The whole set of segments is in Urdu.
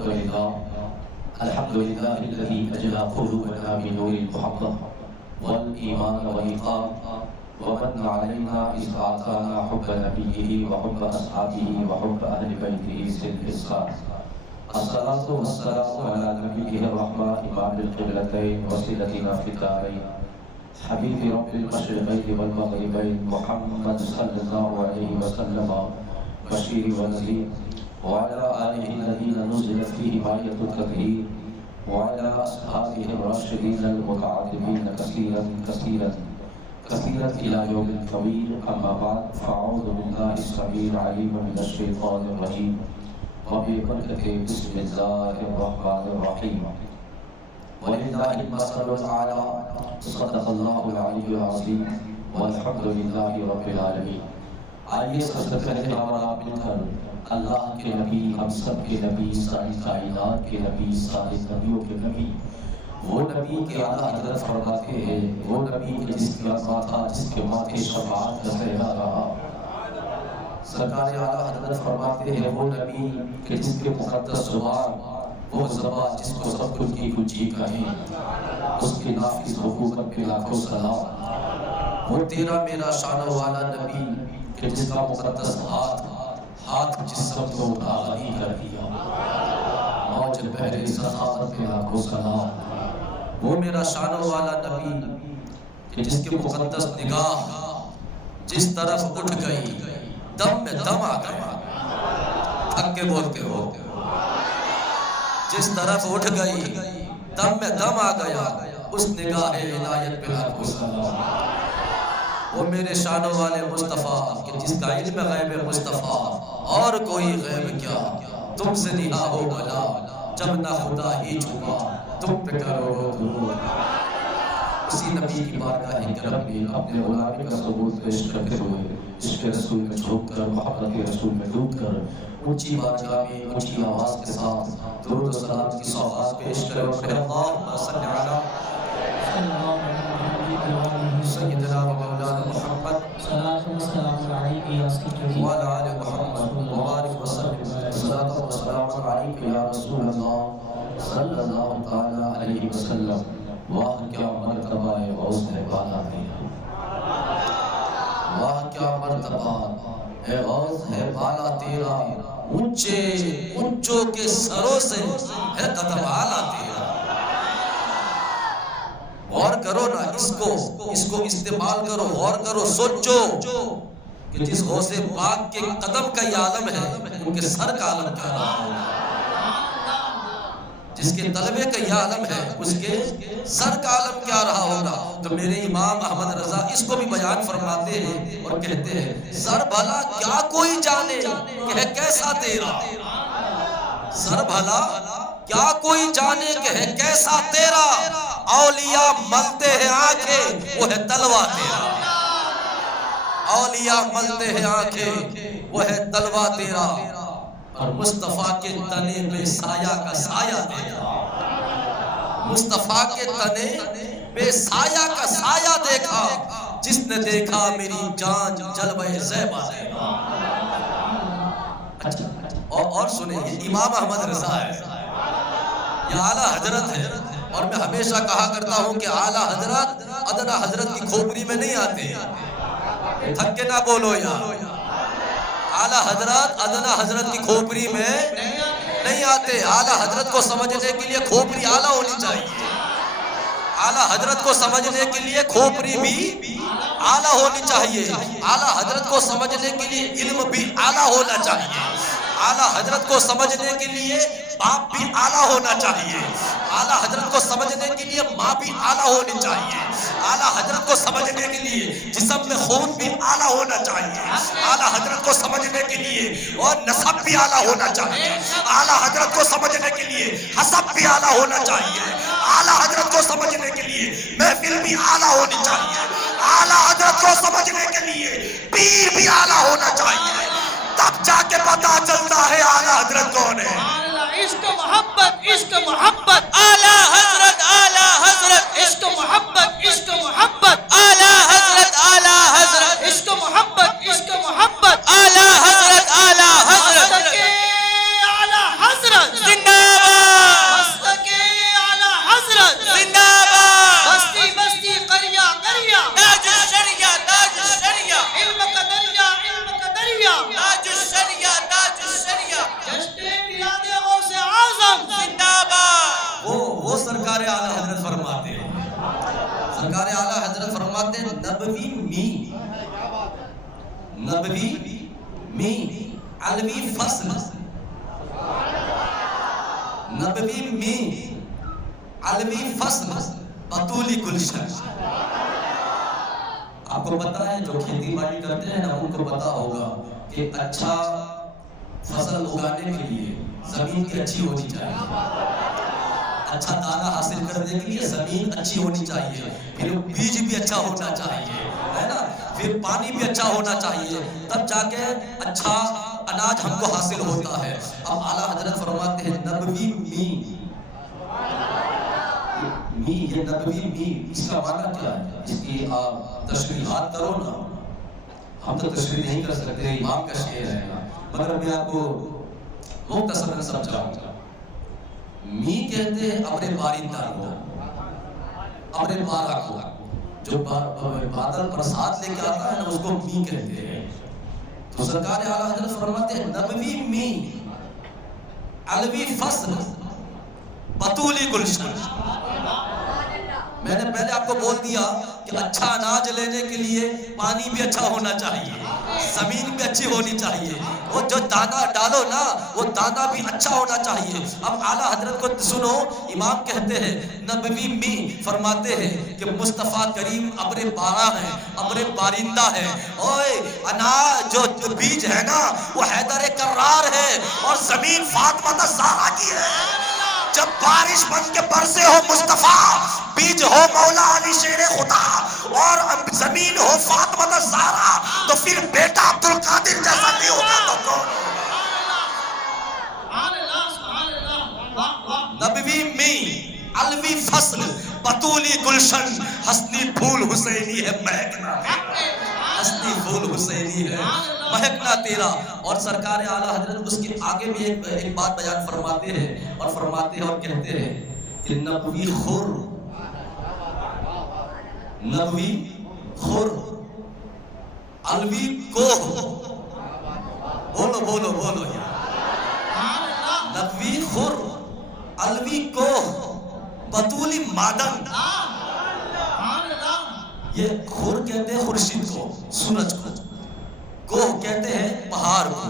الحمد لله الذي أجلى قلوبنا بنور المحبة والإيمان والإقام ومن علينا إذ أعطانا حب نبيه وحب أصحابه وحب أهل بيته في الإسلام. الصلاة والسلام على نبيه الرحمة إمام القبلتين وسيلتنا في الدارين حبيب رب المشرقين والمغربين محمد صلى الله عليه وسلم بشير ونذير وعلى آله الذين نزلت فيهم آية التطهير وعلى أصحابه الراشدين المتعاقبين كثيرا كثيرا كثيرا إلى يوم طويل. أما بعد فأعوذ بالله السميع العليم من الشيطان الرجيم وببركة بسم الله الرحمن الرحيم. ولله المثل الأعلى صدق الله العلي العظيم والحمد لله رب العالمين. آئیے سب سے پہلے ہمارا مل کر اللہ کے نبی، ہم سب کے نبی، ساری کائنات کے نبی، سارے نبیوں کے نبی، وہ نبی کے اعلیٰ حضرت فرماتے ہیں، وہ نبی کے جس کا ماتھا، جس کے ماتھے شفاعت کا صحرا رہا. سرکار اعلیٰ حضرت فرماتے ہیں وہ نبی کہ جس کے مقدس زبان، وہ زبان جس کو سب کچھ کی کچھ کہیں، اس کے نافذ حکومت پہ لاکھوں سلام. وہ تیرا میرا شان والا نبی کہ جس کا مقدس ہاتھ جسم کو اٹھا غنی کر دیا. موج بحر سخاوت پہ لاکھوں سلام. وہ میرا شان والا نبی کہ جس کے مقدس نگاہ جس طرف اٹھ گئی دم میں دم آ گیا. تھک کے بولتے ہو، جس طرف اٹھ گئی دم میں دم آ گیا، اس نگاہ عنایت پہ لاکھوں سلام. وہ میرے شانوں والے مصطفیٰ کہ جس کا علم غیب مصطفیٰ، اور کوئی غیب کیا تم سے نہا ہو بھلا، جب نہ خدا ہی چھپا تم پہ کرو گو درود. اسی نبی کی بارگاہ کرم میں اپنے غلامی کا ثبوت پیش کرتے ہوئے عشق رسول میں جھوک کر، محبت رسول میں ڈوب کر، اونچی بارگاہ میں اونچی آواز کے ساتھ درود و سلام کی سوغات پیش کرے اور کہے اللہم صلی علی سیدنا و مولانا محمد صلاۃ و سلام علیک یا سیدی وعلی آل محمد مبارک وسلم. صلاۃ و سلام علیک یا رسول اللہ صلی اللہ تعالی علیہ وسلم. واہ کیا مرتبہ ہے غوث ہے بالا تیرا، واہ کیا مرتبہ ہے غوث ہے بالا تیرا. اونچے اونچوں کے سروں سے ہے قدم اعلیٰ تیرا. غور کرو نا، اس کو استعمال کرو، غور کرو، سوچو کہ جس غوث پاک کے قدم کا یہ عالم ہے، ان کے سر کا عالم کیا رہا ہوگا. جس کے طلبے کا یہ عالم ہے، اس کے سر کا عالم کیا رہا ہوگا. تو میرے امام احمد رضا اس کو بھی بیان فرماتے ہیں اور کہتے ہیں سر بھلا کیا کوئی جانے کہ ہے کیسا تیرا. سر بھلا کیا کوئی جانے کہ ہے کیسا تیرا. اولیاء ملتے ہیں آنکھیں وہ ہے تلوہ تیرا. اولیاء ملتے ہیں آنکھیں وہ ہے تلوہ تیرا. اور مصطفیٰ کے تنے پہ سایہ کا سایہ دیکھا. مصطفیٰ کے تنے پہ سایہ کا سایہ دیکھا. جس نے دیکھا میری جان جلوہ زیبا دیکھا. اور سنیں یہ امام احمد رضا ہے، یہ اعلیٰ حضرت ہے. اور میں ہمیشہ کہا کرتا ہوں کہ اعلیٰ حضرت ادنا حضرت کی کھوپڑی میں نہیں آتے. تھک کے نہ بولو یار. اعلیٰ حضرت ادنا حضرت کی کھوپڑی میں نہیں آتے. اعلیٰ حضرت کو سمجھنے کے لیے کھوپڑی اعلیٰ ہونی چاہیے. اعلیٰ حضرت کو سمجھنے کے لیے کھوپڑی بھی اعلیٰ ہونی چاہیے. اعلیٰ حضرت کو سمجھنے کے لیے علم بھی اعلیٰ ہونا چاہیے. اعلیٰ حضرت کو سمجھنے کے لیے باپ بھی اعلیٰ ہونا چاہیے. اعلیٰ حضرت کو سمجھنے کے لیے ماں بھی اعلیٰ ہونی چاہیے. اعلیٰ حضرت کو سمجھنے کے لیے جسم میں خون بھی اعلیٰ ہونا چاہیے. اعلیٰ حضرت کو سمجھنے کے لیے اور نسب بھی اعلیٰ ہونا چاہیے. اعلیٰ حضرت کو سمجھنے کے لیے حسب بھی اعلیٰ ہونا چاہیے. اعلیٰ حضرت کو سمجھنے کے لیے محفل بھی اعلیٰ ہونی چاہیے. اعلیٰ حضرت کو سمجھنے کے لیے پیر بھی اعلیٰ ہونا چاہیے. تب جا کے پتا چلتا ہے اعلیٰ حضرت کون ہے. عشق محبت، عشق محبت، اعلیٰ حضرت، اعلیٰ حضرت، عشق محبت، عشق محبت، اعلیٰ حضرت، اعلیٰ حضرت، عشق محبت، عشق محبت، اعلیٰ حضرت، اعلیٰ حضرت، اعلیٰ حضرت زندہ سرکار اعلیٰ حضرت فرماتے ہیں، سرکار اعلیٰ حضرت فرماتے ہیں نبوی می، نبوی می علوی فصل، نبوی می علوی فصل بطولی گلشن۔ آپ کو پتا ہے جو کھیتی باڑی کرتے ہیں نا ان کو پتا ہوگا کہ اچھا فصل اگانے کے لیے زمین کی اچھی ہونی چاہیے، اچھا دانہ حاصل کرنے کے لیے زمین اچھی ہونی چاہیے، پھر بیج بھی اچھا ہونا چاہیے، ہے نا، پھر پانی بھی اچھا ہونا چاہیے، تب جا کے اچھا اناج ہم کو حاصل ہوتا ہے۔ اب اعلیٰ حضرت فرماتے ہیں نبوی می، می یہ نبوی می اس کا معنی کیا ہے؟ اس کی آپ تشریحات کرو نا، ہم تو تشریح نہیں کر سکتے، امام کا شعر ہے نا، مگر میں آپ کو مختصراً سمجھاؤں گا۔ می کہتے ہیں ابر بارندہ کو، ابر بارہ کو، جو بادل برسات لے کے آتا ہے نا اس کو می کہتے ہیں۔ تو سرکار اعلیٰ حضرت فرماتے ہیں نبوی می علوی فصل بطولی گلشن۔ میں نے پہلے آپ کو بول دیا کہ اچھا اناج لینے کے لیے پانی بھی اچھا ہونا چاہیے، زمین بھی اچھی ہونی چاہیے، وہ جو دانہ ڈالو نا وہ دانہ بھی اچھا ہونا چاہیے۔ اب اعلیٰ حضرت کو سنو، امام کہتے ہیں نبوی می فرماتے ہیں کہ مصطفیٰ کریم ابر بارہ ہے، ابر بارندہ ہے، اوئے اناج جو بیج ہے نا وہ حیدر کرار ہے اور زمین فاطمہ الزہرا کی ہے۔ جب بارش بن کے برسے ہو مصطفیٰ، بیج ہو مولا علی شیر خدا اور زمین ہو فاطمہ الزہرا، تو پھر بیٹا عبد القادر جیسا نہیں ہوگا تو کون؟ نبوی می علوی فصل بطولی گلشن، حسنی پھول حسینی ہے مہکنا، حسنی پھول حسینی ہے مہکنا تیرا۔ اور سرکار اعلیٰ حضرت اس کے آگے بھی ایک بات بیان فرماتے ہیں اور فرماتے ہیں اور کہتے ہیں کہ نبوی خور، نبوی خور علوی کوہ، بولو بولو بولو یار، نبوی خور علوی کوہ بطولی معدن۔ یہ خور کہتے ہیں خورشید کو، سورج کو، کوہ کہتے ہیں پہاڑ کو۔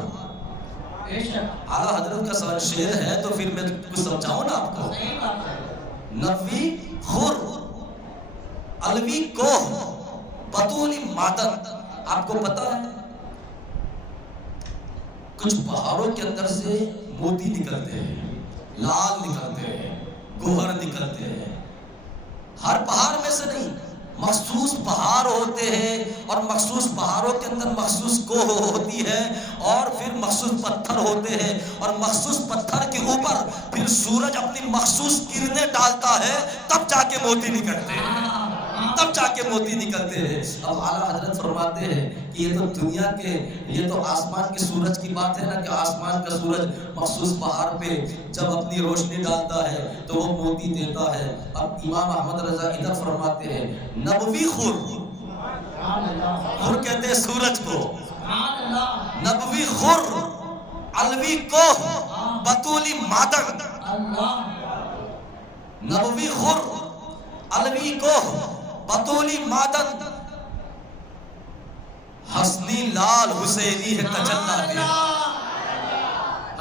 اعلیٰ حضرت کا شعر ہے تو پھر میں کچھ سمجھاؤں نا آپ کو۔ نبوی خور علوی کوہ بطولی معدن۔ آپ کو پتا ہے کچھ پہاڑوں کے اندر سے موتی نکلتے ہیں، لال نکلتے ہیں، گوہر نکلتے ہیں، ہر پہاڑ میں سے نہیں، مخصوص پہاڑ ہوتے ہیں اور مخصوص پہاڑوں کے اندر مخصوص کوہ ہوتی ہے اور پھر مخصوص پتھر ہوتے ہیں اور مخصوص پتھر کے اوپر پھر سورج اپنی مخصوص کرنیں ڈالتا ہے، تب جا کے موتی نکلتے ہیں، تب جا کے موتی نکلتے ہیں۔ اب اعلیٰ حضرت فرماتے ہیں کہ یہ تو دنیا کے، یہ تو آسمان کے سورج کی بات ہے نا، کہ آسمان کا سورج مخصوص پہاڑ پہ جب اپنی روشنی ڈالتا ہے تو وہ موتی دیتا ہے۔ اب امام احمد رضا ادھر فرماتے ہیں نبوی خور، خور کہتے ہیں سورج کو، نبوی خور علوی کوہ بطولی معدن، نبوی خور علوی کوہ بطولی معدن، حسنی لال حسینی ہے تجلی تیرا،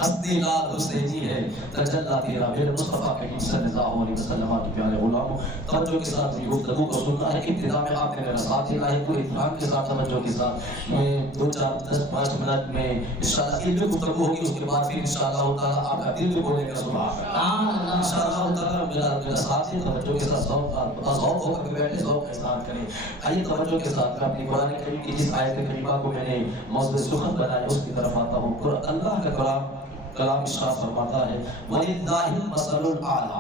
حسنی لال حسینی ہے تجلی تیرا۔ میرے مصطفیٰ کریم صلی اللہ علیہ وسلم کے پیارے غلاموں، توجہ کے ساتھ گفتگو کو سننا ہے۔ ابتدا میں آپ نے میرا ساتھ دیا ہے، پورے اطمینان کے ساتھ توجہ کے ساتھ میں 2-4-10-5 منٹ میں انشاءاللہ علمی گفتگو ہوگی، اس کے بعد پھر انشاءاللہ تعالیٰ آپ کا دل بھی بولے گا سبحان اللہ۔ انشاءاللہ تعالیٰ میرا ساتھ دیں، توجہ کے ساتھ ذوق ہو کر بیٹھے، ذوق کا اظہار کریں۔ آئیے توجہ کے ساتھ میں اپنی قرآن کریم کی جس آیت کریمہ کو میں نے موضوع سخن بنایا اس کی طرف آتا ہوں۔ اللہ کا کلام ارشاد فرماتا ہے وَلِلَّهِ الْمَثَلُ الْأَعْلَى۔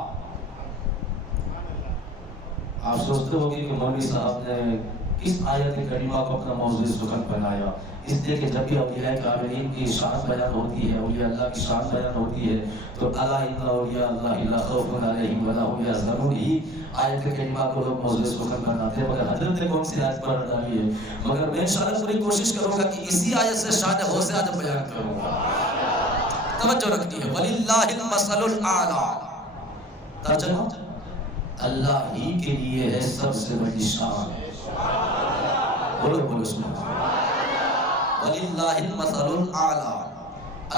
آپ سوچتے ہو کہ مولوی صاحب نے کس آیت کریمہ کو اپنا موضوع سخن بنایا؟ اس لیے کہ جب بھی اولیاء کاملین کی شان بیان ہوتی ہے، اولیاء اللہ کی شان بیان ہوتی ہے، تو الا ان اولیاء اللہ لا خوف علیہم ولا هم یحزنون ہی آیت کریمہ کو لوگ موضوع سخن بناتے ہیں، مگر حضرت نے کون سی آیت پر ڈالی ہے؟ مگر میں انشاءاللہ پوری کوشش کروں گا کہ اسی آیت سے شان حوصلہ آج بیان کروں گا۔ توجہ رکھنی ہے، وَلِلَّهِ الْمَثَلُ الْأَعْلَى۔ ترجمہ اللہ ہی کے لیے ہے سب سے بڑی شان. بولو بولو سبحان اللہ. وَلِلَّهِ الْمَثَلُ الْأَعْلَى.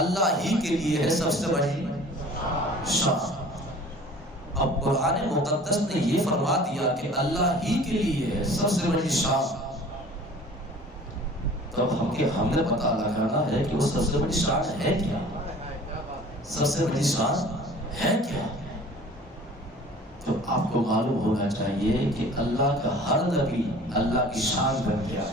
اللہ ہی کے لیے ہے سب سے بڑی شان. اب قرآن مقدس نے یہ فرما دیا کہ اللہ ہی کے لیے ہے سب سے بڑی شان. تب ہم نے پتہ لگانا ہے کہ وہ سب سے بڑی شان ہے کیا. سب سے بڑی شان ہے کیا. تو آپ کو معلوم ہونا چاہیے کہ اللہ کا ہر نبی اللہ کی شان بن گیا.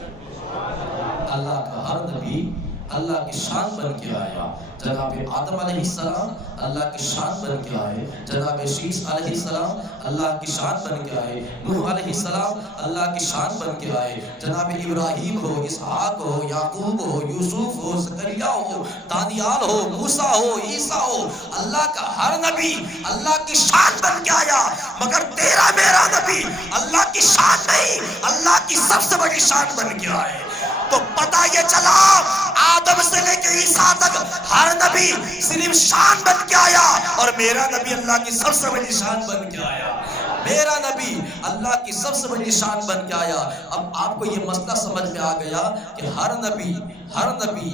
اللہ کا ہر نبی اللہ کی شان بن کے آیا. جناب آدم علیہ السلام اللہ کی شان بن کے آئے. جناب شیس علیہ السلام اللہ کی شان بن کے آئے. نوح علیہ السلام اللہ کی شان بن کے آئے. جناب ابراہیم ہو، اسحاق ہو، یعقوب ہو، یوسف ہو، زکریا ہو، دانیال ہو، موسیٰ ہو، عیسیٰ ہو، اللہ کا ہر نبی اللہ کی شان بن کے آیا. مگر تیرا میرا نبی اللہ کی شان نہیں، اللہ کی سب سے بڑی شان بن کے آئے. تو پتہ یہ چلا آدم سے لے کے عیسیٰ تک ہر نبی صرف شان بن کے آیا، اور میرا نبی اللہ کی سب سے بڑی شان بن کے آیا. میرا نبی اللہ کی سب سے بڑی شان بن کے آیا. اب آپ کو یہ مسئلہ سمجھ میں آ گیا کہ ہر نبی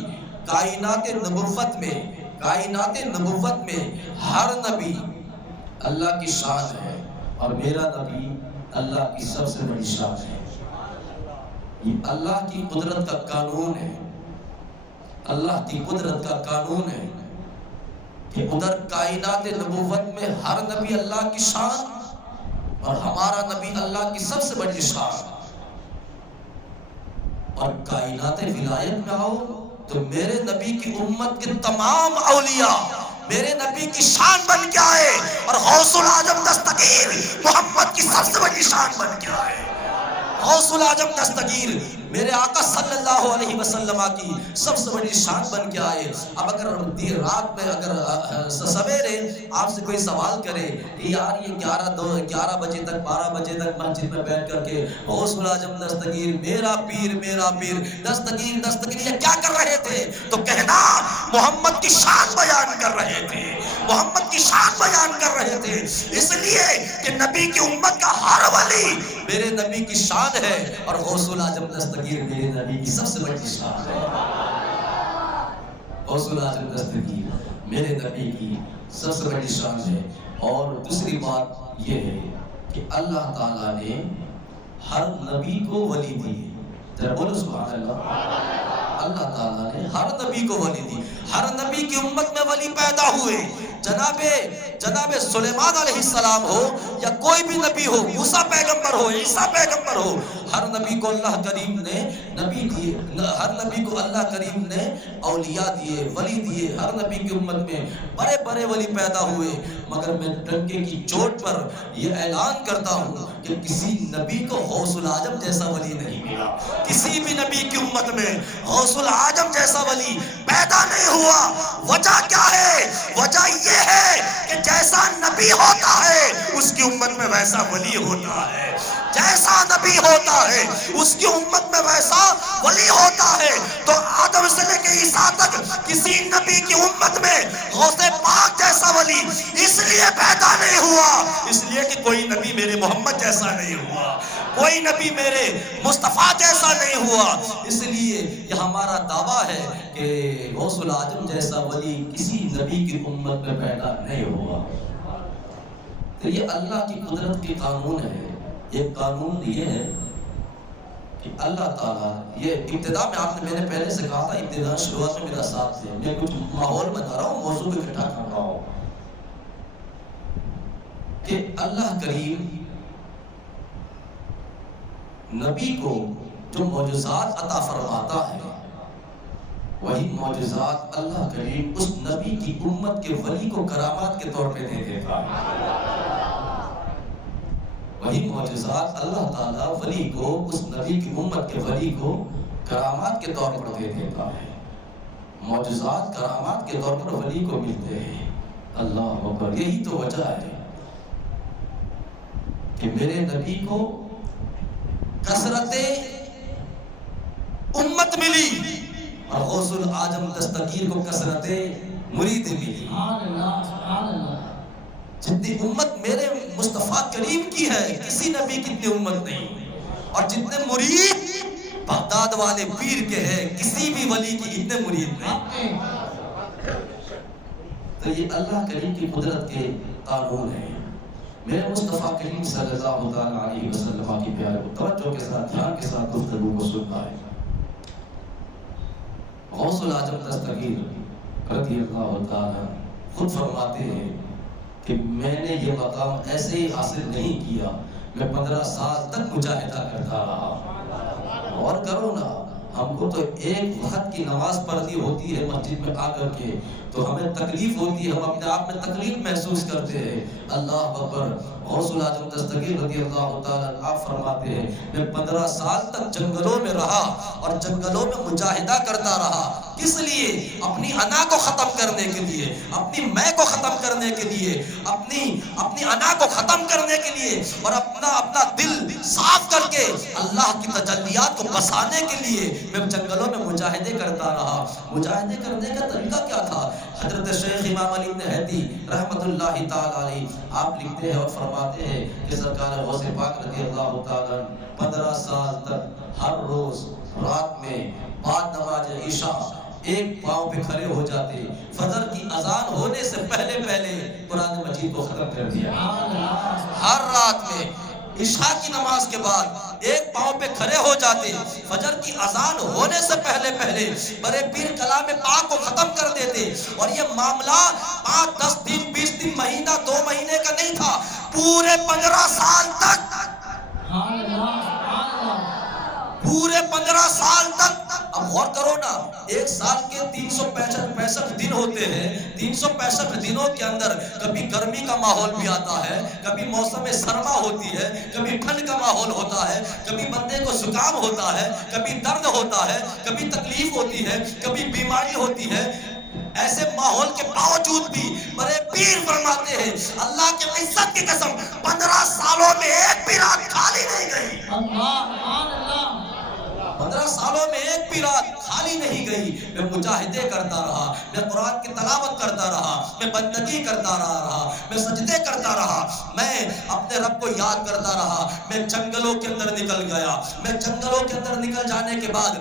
کائنات نبوت میں ہر نبی اللہ کی شان ہے، اور میرا نبی اللہ کی سب سے بڑی شان ہے. یہ اللہ کی قدرت کا قانون ہے. اللہ کی قدرت کا قانون ہے کہ ادھر کائنات نبوت میں ہر نبی اللہ کی شان، اور ہمارا نبی اللہ کی سب سے بڑی شان. اور کائنات ولایت میں آؤ تو میرے نبی کی امت کے تمام اولیاء میرے نبی کی شان بن کے آئے، اور غوث العظم دستگیر محمد کی سب سے بڑی شان بن کے آئے. غوث العظم دستگیر میرے آقا صلی اللہ علیہ وسلم کی سب سے بڑی شان بن کے آئے. اب اگر دیر رات میں اگر سویرے آپ سے کوئی سوال کرے کہ یار یہ 11 بجے تک 12 بجے تک مسجد میں بیٹھ کر کے غوث العظم دستگیر میرا پیر دستگیر یہ کیا کر رہے تھے، تو کہنا محمد کی شان بیان کر رہے تھے. محمد کی شان بیان کر رہے تھے، اس لیے کہ نبی کی امت کا ہر ولی میرے نبی کی شان ہے، اور غوث العظم دستگیر میرے نبی کی سب سے بڑی شان ہے. غوث العظم دستگیر میرے نبی کی سب سے بڑی شان ہے. اور دوسری بات یہ ہے کہ اللہ تعالیٰ نے ہر نبی کو ولی دی. ذرا بولو سبحان اللہ. اللہ تعالیٰ نے ہر نبی کو ولی دی. ہر نبی کی امت میں ولی پیدا ہوئے. جناب سلیمان علیہ السلام ہو یا کوئی بھی نبی ہو، موسیٰ پیغمبر ہو، عیسیٰ پیغمبر ہو، ہر نبی کو اللہ کریم نے نبی دیے، ہر نبی کو اللہ کریم نے اولیاء دیے، ولی دیے. ہر نبی کی امت میں بڑے بڑے ولی پیدا ہوئے. مگر میں ڈنکے کی چوٹ پر یہ اعلان کرتا ہوں کہ کسی نبی کو غوث العظم جیسا ولی نہیں ملا. کسی بھی نبی کی امت میں غوث العظم جیسا ولی پیدا نہیں ہوا. وجہ کیا ہے؟ وجہ یہ ہے کہ جیسا نبی ہوتا ہے اس کی امت میں ویسا ولی ہوتا ہے. جیسا نبی ہوتا ہے اس کی امت میں ویسا ولی ہوتا ہے. تو آدم سے لے کے عیسیٰ تک کسی نبی کی امت میں غوث پاک جیسا ولی اس لیے پیدا نہیں ہوا، اس لیے کہ کوئی نبی میرے محمد جیسا نہیں ہوا، کوئی نبی میرے مصطفیٰ جیسا نہیں ہوا. اس لیے یہ ہمارا دعویٰ ہے کہ غوث العظم جیسا ولی کسی نبی کی امت میں پیدا نہیں ہوا. تو یہ اللہ کی قدرت کی قانون ہے. ایک قانون یہ ہے کہ اللہ تعالیٰ، یہ ابتدا میں میں نے پہلے سے کہا تھا، ابتدا شروعات میں میرا ساتھ تھے، میں کچھ ماحول بنا رہا ہوں، موضوع کو اکٹھا کر رہا ہوں کہ اللہ کریم نبی کو جو معجزات عطا فرماتا ہے، وہی معجزات اللہ کریم اس نبی کی امت کے ولی کو کرامات کے طور پہ دے دیتا ہے. وہی معجزات اللہ تعالیٰ ولی کو، اس نبی کی امت کے ولی کو کرامات کے طور پر دے دیتا ہے. معجزات کرامات کے طور پر ولی کو ملتے ہیں. اللہ اکبر. یہی تو وجہ ہے کہ میرے نبی کو کثرت امت ملی، اور غوث العظم دستگیر کو کثرت مرید ملی. جتنی امت میرے مصطفیٰ کریم کی ہے، کسی نبی کی اتنی امت نہیں، اور جتنے مرید بغداد والے پیر کے ہیں کسی بھی ولی کی اتنے مرید نہیں۔ تو یہ اللہ کریم کی قدرت کے قانون ہیں۔ میرے مصطفیٰ کریم صلی اللہ تعالیٰ علیہ وسلم کی پیارے کو توجہ کے ساتھ دھیان کے ساتھ گفتگو کو سننا ہے۔ غوث العظم دستگیر رضی اللہ تعالیٰ خود فرماتے ہیں کہ میں نے یہ مقام ایسے ہی حاصل نہیں کیا، میں 15 سال تک مجاہدہ کرتا رہا۔ اور کرو نا، ہم کو تو ایک وقت کی نماز پڑھنی ہوتی ہے مسجد میں آ کر کے تو ہمیں تکلیف ہوتی ہے، ہم اپنے آپ میں تکلیف محسوس کرتے ہیں۔ اللہ اکبر۔ غوث العظم دستگیر رضی اللہ تعالیٰ آپ فرماتے ہیں میں 15 سال تک جنگلوں میں رہا اور جنگلوں میں مجاہدہ کرتا رہا۔ کس لیے؟ اپنی انا کو ختم کرنے کے لیے، اپنی میں کو ختم کرنے کے لیے، اپنی انا کو ختم کرنے کے لیے، اور اپنا دل صاف کر کے اللہ کی تجلیات کو بسانے کے لیے میں جنگلوں میں مجاہدے کرتا رہا۔ مجاہدے کرنے کا طریقہ کیا تھا؟ حضرت شیخ امام علی بن ہیدی رحمت اللہ تعالی علیہ آپ لکھتے ہیں اور فرماتے ہیں کہ سرکار غوث پاک رضی اللہ تعالیٰ 15 سال تک ہر روز رات میں بعد نماز عشاء ایک پاؤں پہ کھڑے ہو جاتے، فجر کی اذان ہونے سے پہلے قرآن مجید کو ختم کر دیا۔ ہر رات میں عشاء کی نماز کے بعد ایک پاؤں پہ کھڑے ہو جاتے، فجر کی اذان ہونے سے پہلے بڑے پیر کلام پاک کو ختم کر دیتے۔ اور یہ معاملہ 5 10 دن 20 دن مہینہ 2 مہینے کا نہیں تھا، پورے 15 سال تک، پورے 15 سال تک۔ اب غور کرو نا، ایک سال کے 365 دن ہوتے ہیں، 365 دنوں کے اندر کبھی گرمی کا ماحول بھی آتا ہے، کبھی موسم سرما ہوتی ہے، کبھی ٹھنڈ کا ماحول ہوتا ہے، کبھی بندے کو زکام ہوتا ہے، کبھی درد ہوتا ہے، کبھی تکلیف ہوتی ہے، کبھی بیماری ہوتی ہے۔ ایسے ماحول کے باوجود بھی بڑے پیر فرماتے ہیں اللہ کے عزت کی قسم 15 سالوں میں ایک بھی رات خالی نہیں گئی۔ 15 سالوں میں ایک بھی رات خالی نہیں گئی۔ میں مجاہدے کرتا رہا، میں قرآن کی تلاوت کرتا رہا، میں بندگی کرتا رہا، میں سجدے کرتا رہا، میں اپنے رب کو یاد کرتا رہا۔ میں جنگلوں کے اندر نکل گیا۔ میں جنگلوں کے اندر نکل جانے کے بعد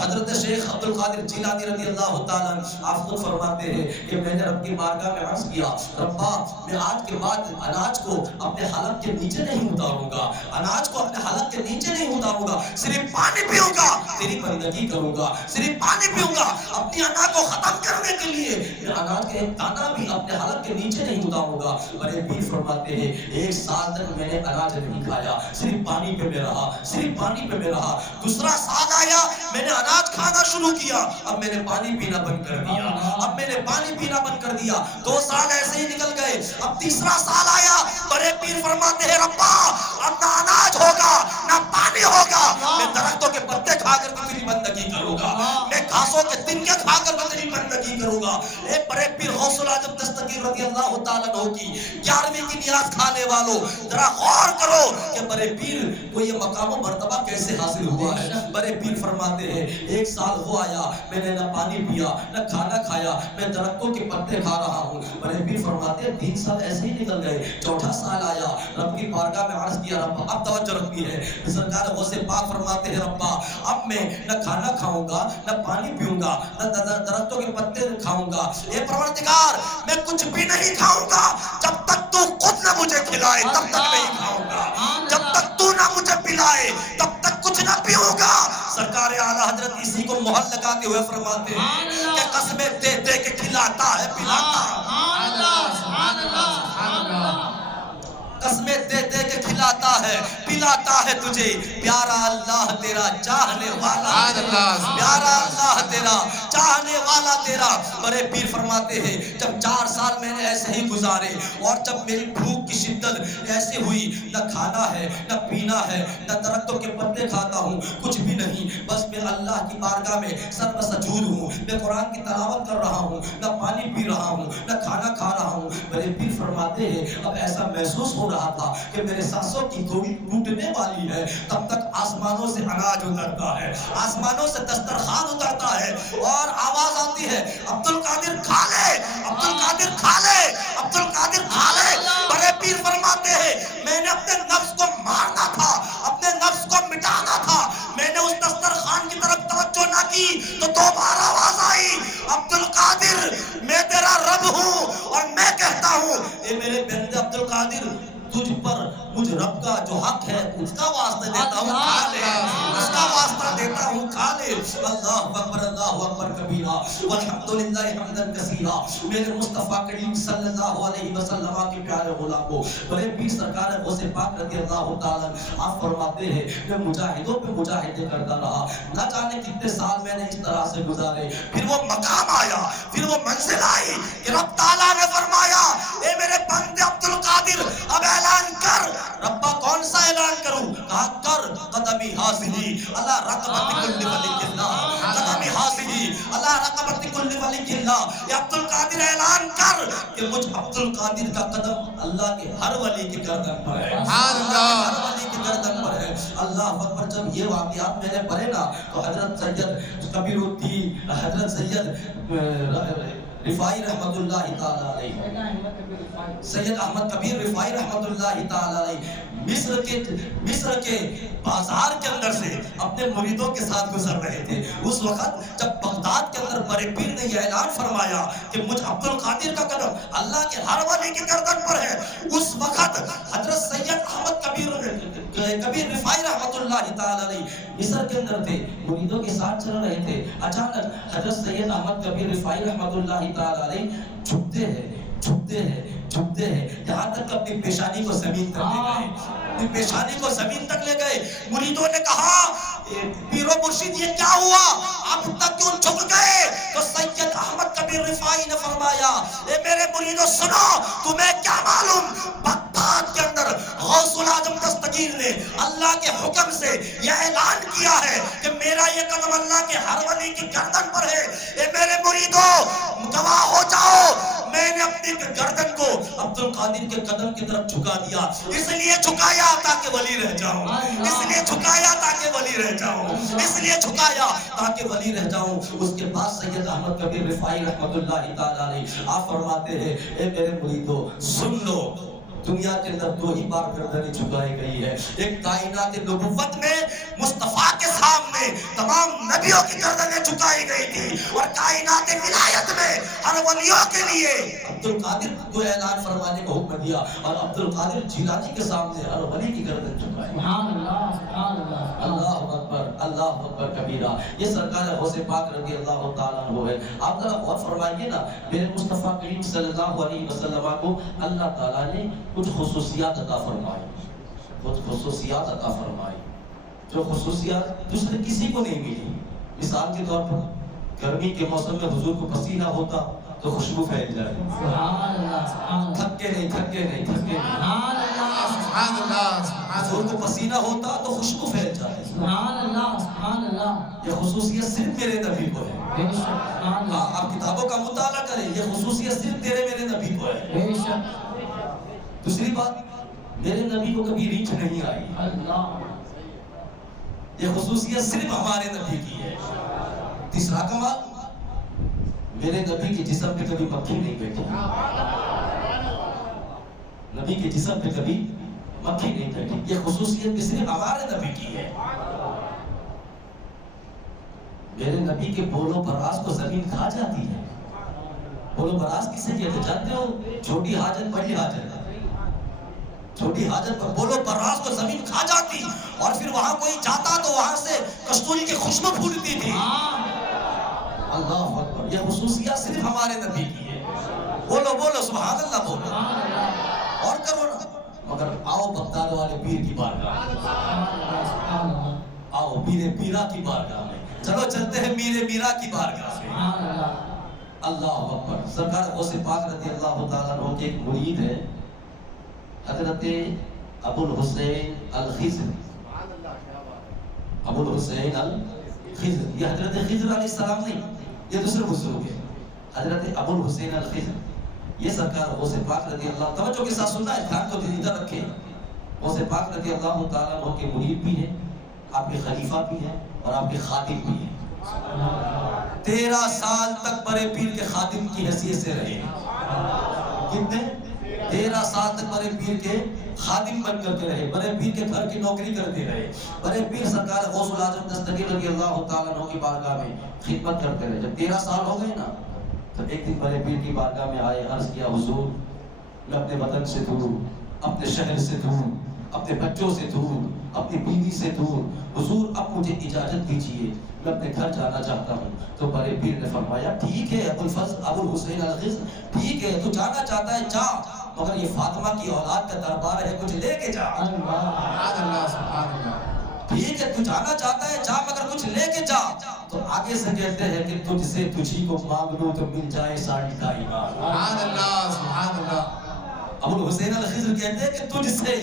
حضرت شیخ عبد القادر جیلانی رضی اللہ تعالیٰ آپ خود فرماتے ہیں کہ میں نے رب کی بارگاہ میں عرض کیا، ربا میں آج کے بعد اناج کو اپنے حلق کے نیچے نہیں اتاروں گا، اناج کو اپنے حلق کے نیچے نہیں اتاروں گا، صرف پانی پیوں گا، تیری بندگی کروں گا، صرف پانی پیوں گا۔ اپنی انا کو ختم کرنے کے لیے میں اناج کا ایک دانہ بھی اپنے حلق کے نیچے نہیں اتاروں گا۔ بڑے پیر فرماتے ہیں 1 سال تک میں نے اناج نہیں کھایا، صرف پانی پہ میں رہا، صرف پانی پہ میں رہا۔ دوسرا سال آیا، میں نے اناج کھانا شروع کیا، اب میں نے پانی پینا بند کر دیا، اب میں نے پانی پینا بند کر دیا۔ 2 سال ایسے ہی نکل گئے، اب تیسرا سال آیا۔ بڑے پیر فرماتے ہیں ربا اب نہ اناج ہوگا نہ پانی ہوگا، میں درختوں کے پتے کھا کر کے تیری بندگی کروں گا، میں گھاسوں کے تنکے کھا کر کے تیری بندگی کروں گا۔ ایک بڑے پیر غوث العظم دستگیر رضی اللہ تعالیٰ عنہ کی 11ویں کی نیاز کھانے والوں ذرا غور کرو کہ بڑے پیر کو یہ مقام و مرتبہ کیسے حاصل ہوا ہے۔ بڑے پیر فرماتے ہیں 1 سال ہو آیا، میں نے نہ پانی پیا نہ کھانا کھایا، میں درختوں کے پتے کھا رہا ہوں۔ بڑے پیر فرماتے ہیں 3 سال ایسے ہی نکل گئے۔ 4تھا سال آیا، رب کی بارگاہ میں عرض کیا، رب اب توجہ رکھنی ہے۔ سرکار غوث پاک فرماتے ہیں ربا اب میں نہ کھانا کھاؤں گا نہ پانی پیوں گا نہ درختوں کے پتے کھاؤں گا۔ اے پروردگار میں کچھ بھی نہیں کھاؤں گا جب تک تو خود نہ مجھے کھلائے، تب تک نہیں کھاؤں گا، جب تک تو نہ مجھے پلائے تب تک کچھ نہ پیوں گا۔ سرکار اعلیٰ حضرت اسی کو مہر لگاتے ہوئے فرماتے ہیں کہ قسمیں دے دے کے کھلاتا ہے پلاتا ہے، قسمیں دے دے کے کھلاتا ہے پلاتا ہے تجھے، پیارا اللہ تیرا چاہنے والا، پیارا اللہ تیرا چاہنے والا تیرا۔ بڑے پیر فرماتے ہیں جب 4 سال میں نے ایسے ہی گزارے اور جب میری بھوک کی شدت ایسے ہوئی، نہ کھانا ہے نہ پینا ہے نہ درختوں کے پتے کھاتا ہوں، کچھ بھی نہیں، بس میں اللہ کی بارگاہ میں سر بسجود ہوں، میں قرآن کی تلاوت کر رہا ہوں، نہ پانی پی رہا ہوں نہ کھانا کھا رہا ہوں۔ بڑے پیر فرماتے ہیں اب ایسا محسوس ہو رہا تھا کہ میرے سانسوں کی تھوڑی ٹوٹنے والی ہے، تب تک آسمانوں سے اناج اترتا ہے، آسمانوں سے دسترخوان اترتا ہے اور آواز آتی ہے عبد القادر کھا لے، عبد القادر کھا لے، عبد القادر کھا لے۔ بڑے پیر فرماتے ہیں اپنے نفس کو مارنا تھا، اپنے نفس کو مٹانا تھا، میں نے اس دسترخوان کی طرف توجہ نہ کی تو دوبارہ آواز آئی، عبد القادر میں تیرا رب ہوں اور میں کہتا ہوں اے میرے بندے عبد القادر تجھ پر مجھ رب کا جو حق ہے اس کا واسطہ دیتا ہوں، کھا لے، اس کا واسطہ دیتا ہوں، کھا لے۔ اللہ اکبر کبیرہ والحمدللہ حمدا کثیرا۔ میرے مصطفیٰ کریم صلی اللہ علیہ وسلم کے پیارے غلاموں، بڑے پیر سرکار غوث پاک رضی اللہ تعالیٰ آپ فرماتے ہیں میں مجاہدوں پہ مجاہدے کرتا رہا، نہ جانے کتنے سال میں نے اس طرح سے گزارے، پھر وہ مقام آیا، پھر وہ منزل آئی کہ رب تعالیٰ نے فرمایا اے میرے بندے عبد القادر اب اعلان کر۔ ربا کون سا اعلان کروں؟ کہا کر قدمی حاضری اللہ رقبت کل ولی اللہ، قدمی حاضری اللہ رقبت کل ولی اللہ۔ یہ عبد القادر اعلان کر کہ مجھ عبد القادر کا قدم اللہ کے ہر ولی کی گردن پر ہے، ہر ولی کی گردن پر ہے۔ اللہ اکبر۔ جب یہ واقعات میں نے پڑھے نا تو حضرت سید کبیر الدین، حضرت سید رفاعی رحمت اللہ تعالی علیہ، سید احمد کبیر رفاعی رحمت اللہ تعالی علیہ مصر کے بازار کے اندر سے اپنے مریدوں کے ساتھ گزر رہے تھے۔ اس وقت جب بغداد کے اندر بڑے پیر نے یہ اعلان فرمایا کہ مجھ عبد القادر کا قدم اللہ کے ہر ولی کی گردن پر ہے، اس وقت حضرت سید احمد کبیر رفاعی رحمت اللہ تعالی علیہ مصر کے اندر تھے، مریدوں کے ساتھ چل رہے تھے۔ اچانک حضرت سید احمد کبیر رفاعی رحمت اللہ تعالی علیہ جھکتے ہیں یہاں تک اپنی پیشانی کو زمین تک لے گئے، اپنی پیشانی کو زمین تک لے گئے۔ مریدوں نے کہا پیر و مرشد یہ کیا ہوا، اب تک کیوں جھک گئے؟ تو سید احمد کبیر رفاعی نے فرمایا اے میرے مریدوں سنو، تمہیں کیا معلوم بغداد کے اندر غوث الاعظم دستگیر نے اللہ کے حکم سے یہ اعلان کیا ہے کہ میرا یہ قدم اللہ کے ہر ولی کی گردن پر ہے۔ اے میرے مریدوں گواہ ہو جاؤ، میں نے اپنی گردن کو عبد القادر کے قدم کی طرف جھکا دیا، اس لیے جھکایا تاکہ ولی رہ جاؤں، اس لیے جھکایا تاکہ ولی رہ جاؤں، اس لیے جھکایا تاکہ ولی رہ جاؤں۔ اس کے بعد سید احمد کبیر رفاعی رحمت اللہ تعالی علیہ آپ فرماتے ہیں اے میرے مریدوں سن لو، دنیا کے اندر دو ہی بار گردنیں جھکائی گئی ہے، ایک کائنات نبوت میں مصطفیٰ کے سامنے تمام نبیوں کی گردنیں جھکائی گئی تھی، اور کائنات ولایت میں ہر ولیوں کے لیے عبد القادر کو اعلان فرمانے کا حکم دیا، اور عبد القادر جیلانی کے سامنے ہر ولی کی گردن جھکائی۔ سبحان اللہ، سبحان اللہ، اللہ اکبر، اللہ اکبر کبیرہ۔ یہ سرکار غوث پاک رضی اللہ تعالیٰ عنہ ہے۔ آپ ذرا غور فرمائیے نا، میرے مصطفیٰ کریم صلی اللہ علیہ وسلم کو اللہ تعالیٰ نے کچھ خصوصیات عطا فرمائی، جو خصوصیات دوسرے کسی کو نہیں ملی۔ مثال کے طور پر گرمی کے موسم میں حضور کو پسینہ ہوتا تو خوشبو پھیل جائے، تھکے نہیں، حضور کو پسینہ ہوتا تو خوشبو پھیل جائے۔ یہ خصوصیت صرف میرے نبی کو ہے۔ آپ کتابوں کا مطالعہ کریں، یہ خصوصیت صرف تیرے میرے نبی کو ہے۔ دوسری بات، میرے نبی کو کبھی ریچھ نہیں آئی، یہ خصوصیت صرف ہمارے نبی کی ہے۔ تیسرا کمال، میرے نبی کے جسم پہ کبھی مکھی نہیں بیٹھی، نبی کے جسم پہ کبھی مکھی نہیں بیٹھی، یہ خصوصیت بھی صرف ہمارے نبی کی ہے۔ میرے نبی کے بول و براز کو زمین کھا جاتی ہے۔ بول و براز کسے کہتے جانتے ہو؟ چھوٹی حاجت بڑی حاجت، چھوٹی حاجت پر بولو براز کو زمین کھا جاتی، اور پھر وہاں کوئی جاتا تو وہاں سے کستوری کی خوشبو پھولتی تھی۔ اللہ اکبر، یہ خصوصیات صرف ہمارے نبی کی ہے۔ بولو سبحان اللہ بولو، اور کرو نا۔ مگر آؤ بغداد والے پیر کی بارگاہ، آؤ پیر پیرا کی بارگاہ میں، چلو چلتے ہیں میر میرا کی بارگاہ میں۔ اللہ اکبر۔ سرکار غوث پاک رضی اللہ تعالیٰ عنہ کے ایک مرید ہے حضرت ابو الحسین الخضر، ابو الحسین الخضر، یہ حضرت خضر علیہ السلام نہیں، یہ دوسرے بزرگ ہے، حضرت ابو الحسین الخضر۔ یہ سرکار غوث پاک رضی اللہ، توجہ کے ساتھ سننا ہے، دھیان کو ادھر رکھیں۔ غوث پاک رضی اللہ تعالیٰ عنہ کے مرید بھی ہیں، آپ کے خلیفہ بھی ہیں، اور آپ کے خادم بھی ہیں۔ 13 سال تک بڑے پیر کے خادم کی حیثیت سے رہے۔ کتنے؟ 13 سال تک بڑے پیر کے خادم بن کر کے رہے، بڑے پیر کے گھر کی نوکری کرتے رہے، بڑے پیر سرکار غوث الاعظم دستگیر رضی اللہ تعالیٰ عنہ کی بارگاہ میں خدمت کرتے رہے۔ جب 13 سال ہو گئے نا تو ایک دن بڑے پیر کی بارگاہ میں آئے، عرض کیا حضور میں اپنے وطن سے دور، اپنے شہر سے دور، اپنے بچوں سے دور، اپنی بیوی سے دور، حضور اب مجھے اجازت دیجیے، میں اپنے گھر جانا چاہتا ہوں۔ تو بڑے پیر نے فرمایا ٹھیک ہے ابو الفضل ابو الحسین الخضر، ٹھیک ہے تو جانا چاہتا ہے جا، مگر یہ فاطمہ کی اولاد کا دربار ہے، کچھ لے کے جا۔ ٹھیک ہے تو جانا چاہتا ہے جا، مگر کچھ لے کے جا۔ تو آگے سے کہتے ہیں کہ تجھ سے تجھی کو مانگ لوں تو مل جائے ساڑی کائنات۔ ابو الحسین الخضر کہتے ہیں کہ تجھ سے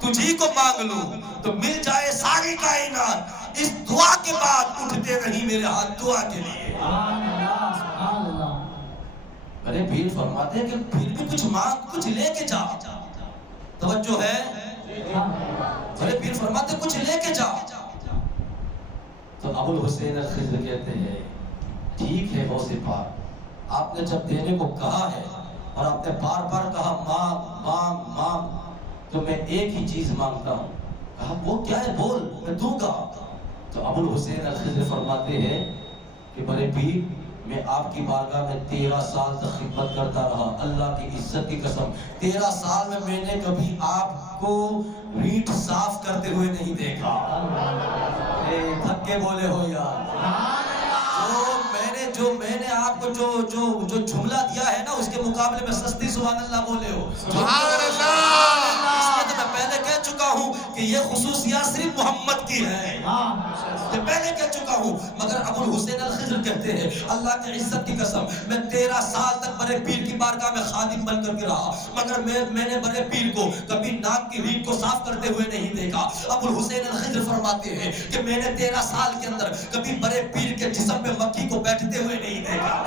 تجھی کو مانگ لوں تو مل جائے ساری کائنات۔ اس دعا کے بعد اٹھتے نہیں میرے ہاتھ دعا کے لیے۔ ارے پیر فرماتے ہیں کہ پھر بھی کچھ مانگ، کچھ لے کے جا۔ توجہ ہے؟ ارے پیر فرماتے ہیں کچھ لے کے جا۔ تو ابو الحسین الخضر کہتے ہیں ٹھیک ہے غوث پاک، آپ نے جب دینے کو کہا ہے اور آپ نے بار بار کہا مانگ مانگ مانگ، تو میں ایک ہی چیز مانگتا ہوں۔ کہا وہ کیا ہے بول، میں دوں گا۔ تو ابو الحسین الخضر فرماتے ہیں کہ بڑے پیر میں آپ کی بارگاہ میں 13 سال تک خدمت کرتا رہا، اللہ کی عزت کی قسم 13 سال میں نے کبھی آپ کو ریٹ صاف کرتے ہوئے نہیں دیکھا۔ تھک کے بولے ہو یار، جو میں نے آپ کو جو جملہ دیا ہے نا اس کے مقابلے میں سستی سبحان اللہ بولے ہو۔ سبحان اللہ۔ اس میں تو میں پہلے کہہ چکا ہوں کہ یہ خصوصیات صرف محمد کی ہے، یہ پہلے کہہ چکا ہوں، مگر ابو الحسین الخضر کہتے ہیں اللہ کی عزت کی قسم میں 13 سال تک بڑے پیر کی بارگاہ میں خادم بن کر کے رہا، مگر میں نے بڑے پیر کو کبھی ناک کی ریٹ کو صاف کرتے ہوئے نہیں دیکھا۔ ابو الحسین الخضر فرماتے ہیں کہ میں نے 13 سال کے اندر کبھی بڑے پیر کے جسم پہ مکھی کو بیٹھتے ہوئے نہیں دیکھا۔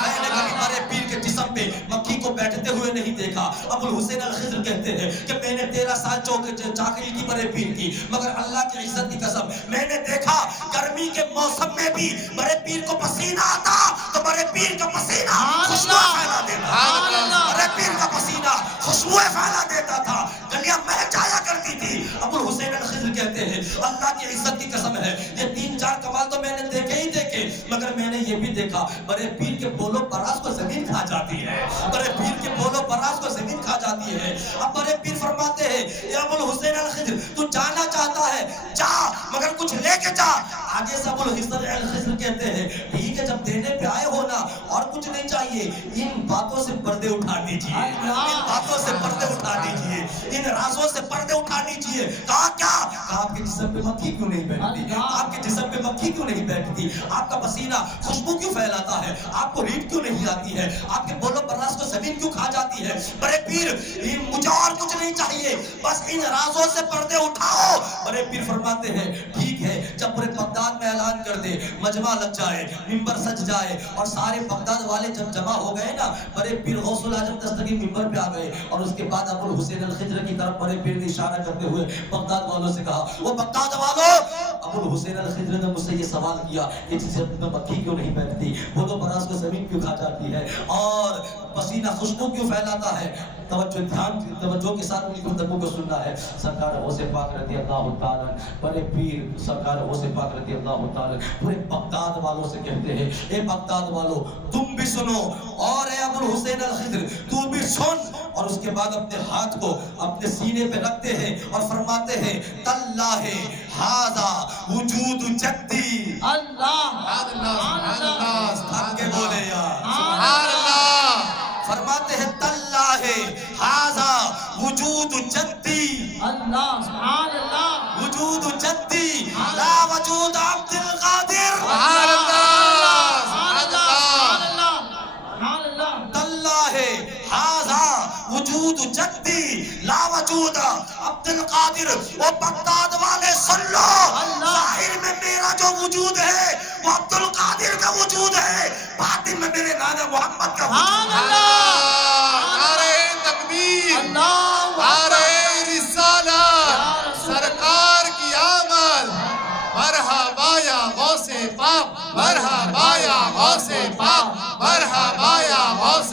میں نے کبھی بڑے پیر کے جسم پہ مکھی کو بیٹھتے ہوئے نہیں دیکھا۔ ابو الحسین الخضر کہتے ہیں کہ میں نے 13 سال چاکری کی بڑے پیر کی، مگر اللہ کی عزت کی قسم میں نے دیکھا گرمی کے موسم میں بھی بڑے پیر کو پسینہ آتا تو بڑے پیر کا پسینہ خوشبو پھیلا دیتا، بڑے پیر کا پسینہ خوشبو پھیلا دیتا تھا، گلیاں مہک جایا کرتی تھی۔ ابو الحسین الخضر کہتے ہیں اللہ کی عزت کی قسم ہے یہ 3-4 کمال تو میں نے دیکھے ہی دیکھے، مگر میں نے یہ بھی دیکھا بڑے پیر کے بولو پراز کو زمین کھا جاتی ہے، بڑے پیر کے بولو پراز کو زمین کھا جاتی ہے۔ اب بڑے پیر فرماتے ہیں اے ابو الحسین الخضر تو جانا چاہتا ہے جا، مگر کچھ لے کے جا۔ آگے سے ابو الحسین الخضر کہتے ہیں ٹھیک ہے جب دینے پہ آئے ہو نا اور کچھ نہیں چاہیے، ان باتوں سے پردے اٹھا دیجئے، ان باتوں سے پردے اٹھا دیجئے، ان رازوں سے پردے اٹھا دیجئے۔ کہا کیا؟ کہا آپ کے جسم پہ مکھی کیوں نہیں بیٹھتی، آپ کے جسم پہ مکھی کیوں نہیں بیٹھتی، آپ کا پسینہ خوشبو کیوں پھیلاتا ہے، آپ کو ریٹ کیوں نہیں آتی ہے، آپ کے بولو پراز کو زمین کیوں کھا جاتی ہے۔ بڑے پیر مجھے اور کچھ نہیں چاہیے، بس ان رازوں سے پردے اٹھاؤ۔ بڑے پیر فرماتے ہیں ٹھیک ہے جب پورے بغداد میں اعلان کر دے، مجمع لگ جائے، منبر سج جائے اور سارے بغداد والے جب جمع ہو گئے نا، بڑے پیر غوث الاعظم دستگیر منبر پہ آ گئے اور اس کے بعد ابو الحسین الخضر کی طرف بڑے پیر نے اشارہ کرتے ہوئے بغداد والوں سے کہا وہ بغداد والوں، ابو الحسین الخضر نے مجھ سے یہ سوال کیا کہ جسم میں مکھی کیوں نہیں بیٹھتی، بولو پراز کو زمین کیوں کھا جاتی ہے اور پسینہ خوشبو کیوں پھیلاتا ہے۔ توجہ دھیان توجہ کے ساتھ میری گفتگو کو سننا ہے۔ سرکار غوث پاک رضی اللہ تعالیٰ بڑے پیر سرکار غوث پاک رضی اللہ تعالیٰ پورے بغداد والوں سے کہتے ہیں اے بغداد والوں تم بھی سنو اور اے ابو الحسین الخضر تو بھی سن، اور اس کے بعد اپنے ہاتھ کو اپنے سینے پہ رکھتے ہیں اور فرماتے ہیں تاللہ ھذا وجود جدی۔ اللہ تھک کے بولے یار سبحان اللہ۔ فرماتے ہیں تاللہ ھذا وجود جدی، اللہ سبحان اللہ، وجود جدی لا وجود عبد القادر، سبحان اللہ سبحان اللہ۔ تاللہ ھذا وجود جدی لا وجود عبد القادر۔ وہ بغداد والے سن لو، ظاہر میں میرا جو وجود ہے وہ عبد القادر کا وجود ہے، باطن میں میرے نانا محمد کا وجود ہے۔ نعرہ تکبیر، نعرہ رسالت، سرکار کی آمد، مرحبا یا غوث پاک، مرحبا یا غوث پاک، مرحبا یا غوث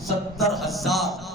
70,000,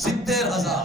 70,000,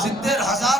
70,000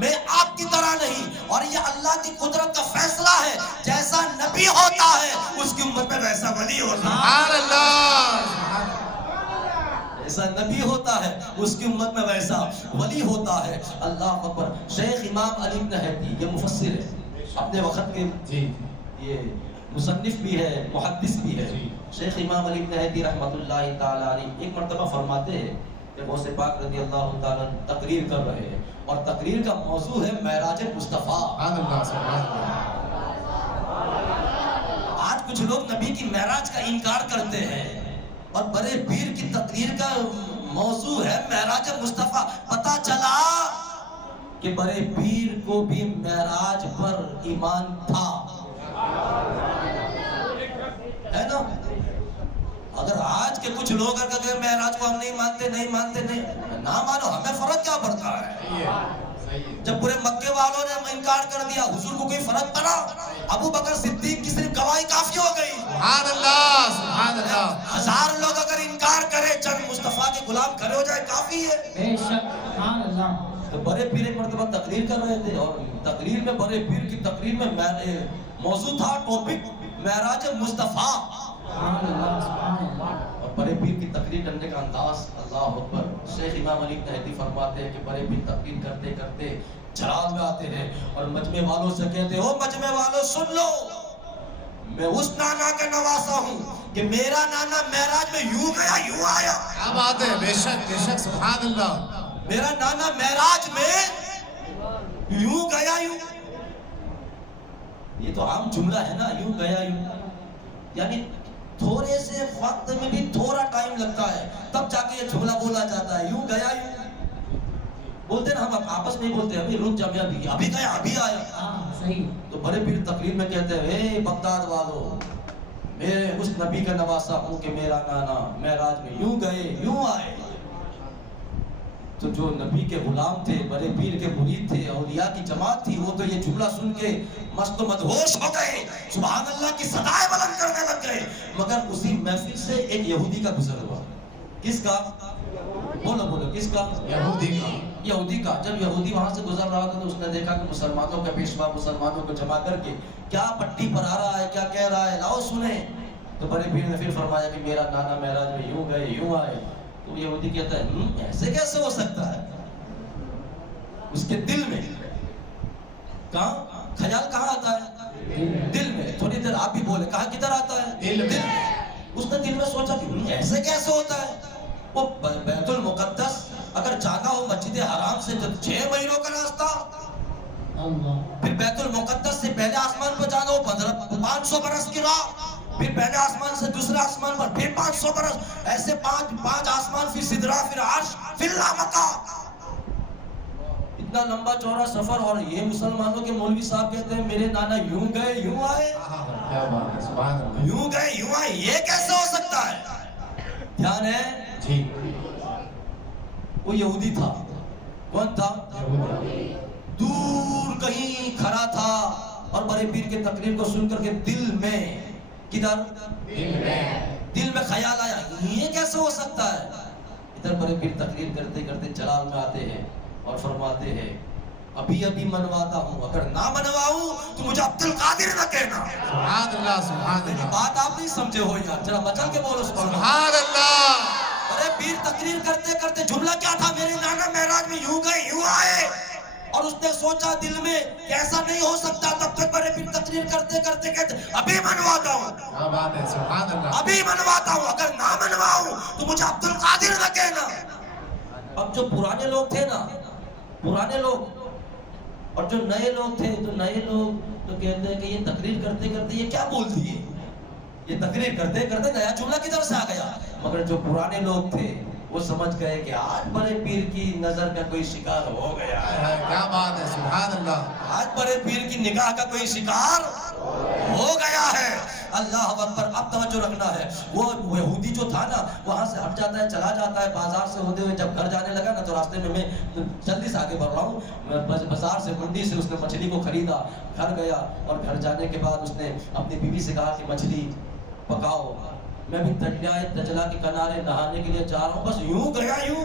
میں آپ کی طرح نہیں، اور یہ اللہ کی قدرت کا فیصلہ ہے، جیسا نبی ہوتا ہے اس کی امت میں ویسا ولی ہوتا ہے، سبحان اللہ جیسا نبی ہوتا ہے اس کی امت میں ویسا ولی ہوتا ہے۔ اللہ اکبر۔ شیخ امام علی بن ہدی یہ مفسر ہے، اپنے وقت کے جی یہ مصنف بھی ہے، محدث بھی ہے۔ شیخ امام علی بن ہدی رحمۃ اللہ تعالی علیہ ایک مرتبہ فرماتے ہیں کہ غوث پاک رضی اللہ تعالیٰ تقریر کر رہے ہیں، اور تقریر کا موضوع ہے معراج مصطفیٰ۔ سبحان اللہ سبحان اللہ۔ آج کچھ لوگ نبی کی معراج کا انکار کرتے ہیں، اور بڑے پیر کی تقریر کا موضوع ہے معراج مصطفیٰ۔ پتہ چلا کہ بڑے پیر کو بھی معراج پر ایمان تھا، ہے نا؟ اگر آج کے کچھ لوگ اگر کہ معراج کو ہم نہیں مانتے نہیں نہ مانو، ہمیں فرق کیا پڑتا ہے؟ جب پورے مکے والوں نے انکار کر دیا، حضور کو کوئی فرق پڑا؟ ابو بکر صدیق کی صرف گواہی کافی ہو گئی۔ سبحان اللہ سبحان اللہ۔ 1000 لوگ اگر انکار کرے، چند مصطفیٰ کے غلام کھڑے ہو جائے، کافی ہے۔ بے شک سبحان اللہ۔ تو بڑے پیر ایک مرتبہ تقریر کر رہے تھے، اور تقریر میں بڑے پیر کی تقریر میں موضوع تھا، ٹاپک معراج مصطفیٰ۔ سبحان اللہ سبحان اللہ۔ اور بڑے پیر کی تقریر کرنے کا انداز، اللہ اکبر۔ شیخ امام علی بن ہدی فرماتے ہیں کہ بڑے پیر تقریر کرتے کرتے جلال میں آتے ہیں، اور مجمع والوں سے کہتے ہیں، او مجمع والوں سن لو، میں اس نانا کا نواسا ہوں کہ میرا نانا معراج میں یوں گیا یوں آیا۔ کیا بات ہے، بے شک سبحان اللہ۔ میرا نانا معراج میں یوں گیا یوں، یہ تو عام جملہ ہے نا، یوں گیا یوں، یعنی تھوڑے سے وقت میں بھی تھوڑا ٹائم لگتا ہے، تب جا کے یہ جملہ بولا جاتا ہے، یوں گیا یوں۔ بولتے نا ہم آپس میں بولتے ہیں، ابھی رک جا، ابھی گیا ابھی آیا۔ ہاں صحیح۔ تو بڑے پیر تقریر میں کہتے ہیں، اے بغداد والو، میں اس نبی کا نواسا ہوں کہ میرا نانا معراج میں یوں گئے یوں آئے۔ تو جو نبی کے غلام تھے، بڑے پیر کے مرید تھے، اولیاء کی جماعت تھی، وہ تو یہ جملہ سن کے مست و مدہوش ہو گئے، سبحان اللہ کی صدائیں بلند کرنے لگ گئے۔ مگر اسی محفل سے ایک یہودی کا گزر ہوا۔ کس کا؟ بولو کس کا؟ یہودی کا۔ جب یہودی وہاں سے گزر رہا تھا تو اس نے دیکھا کہ مسلمانوں کا پیشوا مسلمانوں کو جمع کر کے کیا پٹی پر آ رہا ہے، کیا کہہ رہا ہے، لاؤ سنیں۔ تو بڑے پیر نے پھر فرمایا کہ میرا نانا معراج میں یوں گئے یوں آئے۔ تو یہودی کہتا ہے، ایسے کیسے ہو سکتا ہے؟ اس کے دل میں کہاں خیال کہاں آتا ہے؟ دل میں۔ تھوڑی دیر آپ بھی بولے، کہاں کدھر آتا ہے؟ دل میں۔ اس نے دل میں سوچا کہ ایسے کیسے ہوتا ہے؟ وہ بیت المقدس اگر جانا ہو مسجد حرام سے تو 6 مہینوں کا راستہ، پھر بیت المقدس سے پہلے آسمان پر جانا ہو 500 برس کی راہ، پھر پہلے آسمان سے دوسرے آسمان پر پھر 500 برس، ایسے پانچ آسمان، پھر سدرا، پھر عرش، پھر لامکہ، اتنا لمبا چوڑا سفر۔ اور یہ مسلمانوں کے مولوی صاحب کہتے ہیں میرے نانا یوں گئے یوں آئے، کیا بات ہے، سبحان اللہ۔ یوں گئے یوں آئے، یہ کیسے ہو سکتا ہے؟ دھیان ہے؟ جی وہ یہودی تھا۔ کون تھا؟ دور کہیں کھڑا تھا، اور بڑے پیر کے تقریر کو سن کر کے دل میں، کدھر؟ دل میں خیال آیا، یہ کیسے ہو سکتا ہے؟ ادھر بڑے پیر تقریر کرتے کرتے جلال میں آتے ہیں اور فرماتے ہیں، ابھی منواتا ہوں، اگر نہ منواؤں تو مجھے عبد القادر نہ کہنا۔ سبحان اللہ سبحان اللہ۔ بات آپ نہیں سمجھے ہو یار، ذرا مچل کے بولو سبحان اللہ۔ سبحان اللہ۔ ارے پیر تقریر کرتے کرتے جملہ کیا تھا؟ میرے نانا معراج میں یوں گئے یوں آئے، اور اس نے سوچا دل میں کہ ایسا نہیں ہو سکتا۔ تب تک بڑے پیر تقریر کرتے کرتے کہتے ابھی منواتا ہوں، کیا بات ہے، سبحان اللہ۔ ابھی منواتا ہوں، اگر نہ منواؤں تو مجھے عبد القادر نہ کہنا۔ اب جو پرانے لوگ تھے نا، پرانے لوگ، اور جو نئے لوگ تھے، تو نئے لوگ تو کہتے ہیں کہ یہ تقریر کرتے کرتے یہ کیا بول دیے، یہ تقریر کرتے کرتے نیا جملہ کدھر سے آ گیا۔ مگر جو پرانے لوگ تھے وہ سمجھ گئے کہ آج بڑے پیر کی نظر کا کوئی شکار ہو گیا ہے، کیا بات ہے، سبحان اللہ۔ آج بڑے پیر کی نگاہ کا کوئی شکار ہو گیا ہے۔ اللہ اکبر۔ اب توجہ رکھنا ہے، وہ یہودی جو تھا نا، وہاں سے ہٹ جاتا ہے، چلا جاتا ہے بازار سے ہوتے ہوئے، جب گھر جانے لگا نا تو راستے میں جلدی سے آگے بڑھ رہا ہوں، بازار سے منڈی سے اس نے مچھلی کو خریدا، گھر گیا، اور گھر جانے کے بعد اس نے اپنی بیوی سے کہا کہ مچھلی پکاؤ، میں بھی دریائے دجلہ کے کنارے نہانے کے لیے جا رہا ہوں، بس یوں گیا یوں،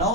9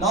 9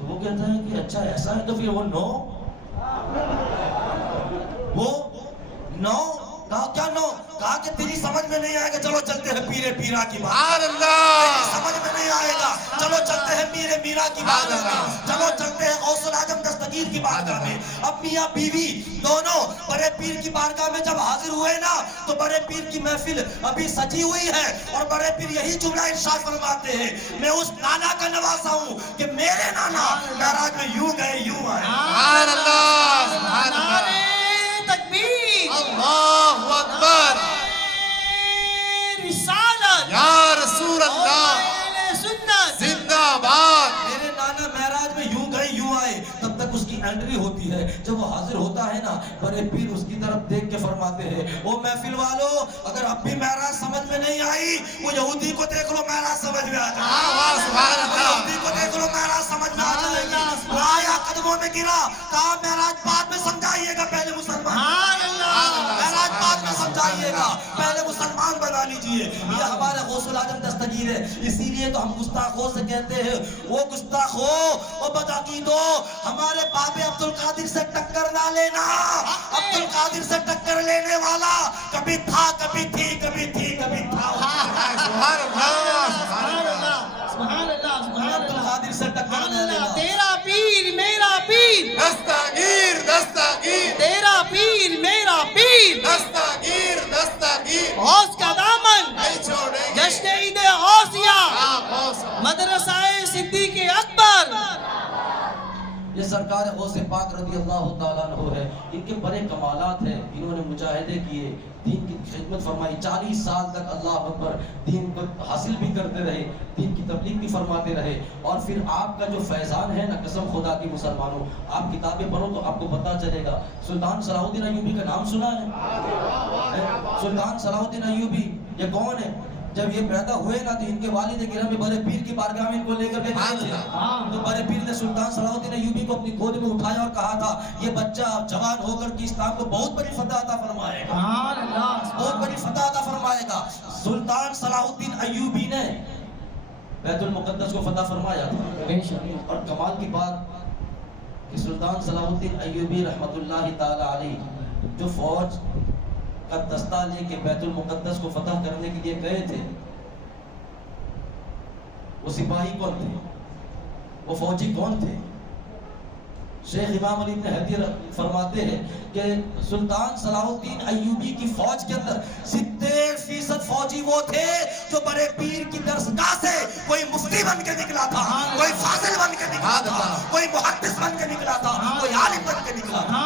تو وہ کہتا ہے کہ اچھا ایسا ہے، تو پھر وہ نو کہا کیا نو؟ کہا کہ تیری سمجھ میں نہیں آئے گا، چلو چلتے ہیں پیرے پیرا کی بات، تیری سمجھ میں نہیں آئے گا، چلو چلتے ہیں میرے میرا کی بات میں، چلو چلتے ہیں غوث العظم دستگیر کی بارگاہ میں۔ اب میاں بیوی دونوں بڑے پیر کی بارگاہ میں جب حاضر ہوئے نا تو بڑے پیر کی محفل ابھی سجی ہوئی ہے اور بڑے پیر یہی جملہ ارشاد فرماتے ہیں، میں اس نانا کا نواسا ہوں کہ میرے نانا معراج میں یوں گئے یوں آئے۔ سبحان اللہ، سبحان اللہ، تکبیر، اللہ اکبر، رسالت، یا رسول اللہ، اہل سنت، زندہ باد۔ میرے نانا معراج میں یوں گئے یوں آئے، تب تک اس کی انٹری ہوتی ہے۔ جب وہ حاضر ہوتا ہے نا بڑے پیر اس کی طرف دیکھ کے فرماتے ہیں، او محفل والو، اگر اب بھی معراج سمجھ میں نہیں آئی، وہ یہودی کو دیکھ لو معراج سمجھ میں آ جائے گی، سبحان اللہ، یہودی کو دیکھ لو معراج سمجھ میں آ جائے گی۔ وہ آیا قدموں میں گرا، کہا معراج بعد میں سمجھائیے گا، پہلے مسلمان، معراج بعد میں سمجھائیے گا، پہلے مسلمان بنا لیجئے۔ یہ ہمارے غوث العظم دستگیر ہے، اسی لیے تو ہم گستاخوں سے کہتے ہیں، وہ گستاخو، وہ بدعقیدو، ہمارے باب عبدالقادر سے ٹکر نہ لینا۔ عبدالقادر سے ٹکر لینے والا کبھی تھا، کبھی تھی، کبھی تھی، کبھی تھا۔ سبحان اللہ، سبحان اللہ، سبحان اللہ، سبحان اللہ، عبدالقادر سے ٹکر نہ لینا۔ تیرا پیر میرا پیر، دستگیر، دستگیر، تیرا پیر میرا پیر، دستگیر، دستگیر، غوث کا دامن، نہیں چھوڑیں گے۔ جشن عید غوثیہ، غوث، مدرسہ صدیق اکبر۔ یہ سرکار غوث پاک رضی اللہ تعالیٰ عنہ ہے، ان کے بڑے کمالات ہیں، انہوں نے مجاہدے کیے، دین کی خدمت فرمائی، 40 سال تک اللہ اکبر دین کو حاصل بھی کرتے رہے، دین کی تبلیغ بھی فرماتے رہے۔ اور پھر آپ کا جو فیضان ہے نا، قسم خدا کی مسلمانوں، آپ کتابیں پڑھو تو آپ کو پتہ چلے گا۔ سلطان صلاح الدین ایوبی کا نام سنا ہے؟ سلطان صلاح الدین ایوبی یہ کون ہے؟ جب یہ پیدا ہوئے نا تو ان کے والد گرامی بڑے پیر کی بارگاہ میں ان کو لے کر کے گئے تھے، تو بڑے پیر نے سلطان صلاح الدین ایوبی کو اپنی گود میں اٹھایا اور کہا تھا، یہ بچہ جوان ہو کر کے اسلام کو بہت بڑی فتح عطا فرمائے گا، بہت بڑی فتح عطا فرمائے گا۔ سلطان صلاح الدین ایوبی نے بیت المقدس کو فتح فرمایا تھا۔ اور کمال کی بات کہ سلطان صلاح الدین ایوبی رحمۃ اللہ تعالی علیہ جو فوج کا دستہ لے کے بیت المقدس کو فتح کرنے کے لیے گئے تھے، وہ سپاہی کون تھے، وہ فوجی کون تھے؟ شیخ امام علی ابن حدیر فرماتے ہیں کہ سلطان صلاح الدین ایوبی کی فوج کے اندر 70% فوجی وہ تھے جو بڑے پیر کی درسگاہ سے کوئی مفتی بن کے نکلا تھا، کوئی فاضل بن کے نکلا تھا، کوئی محدث بن کے نکلا تھا، کوئی عالم بن کے نکلا تھا۔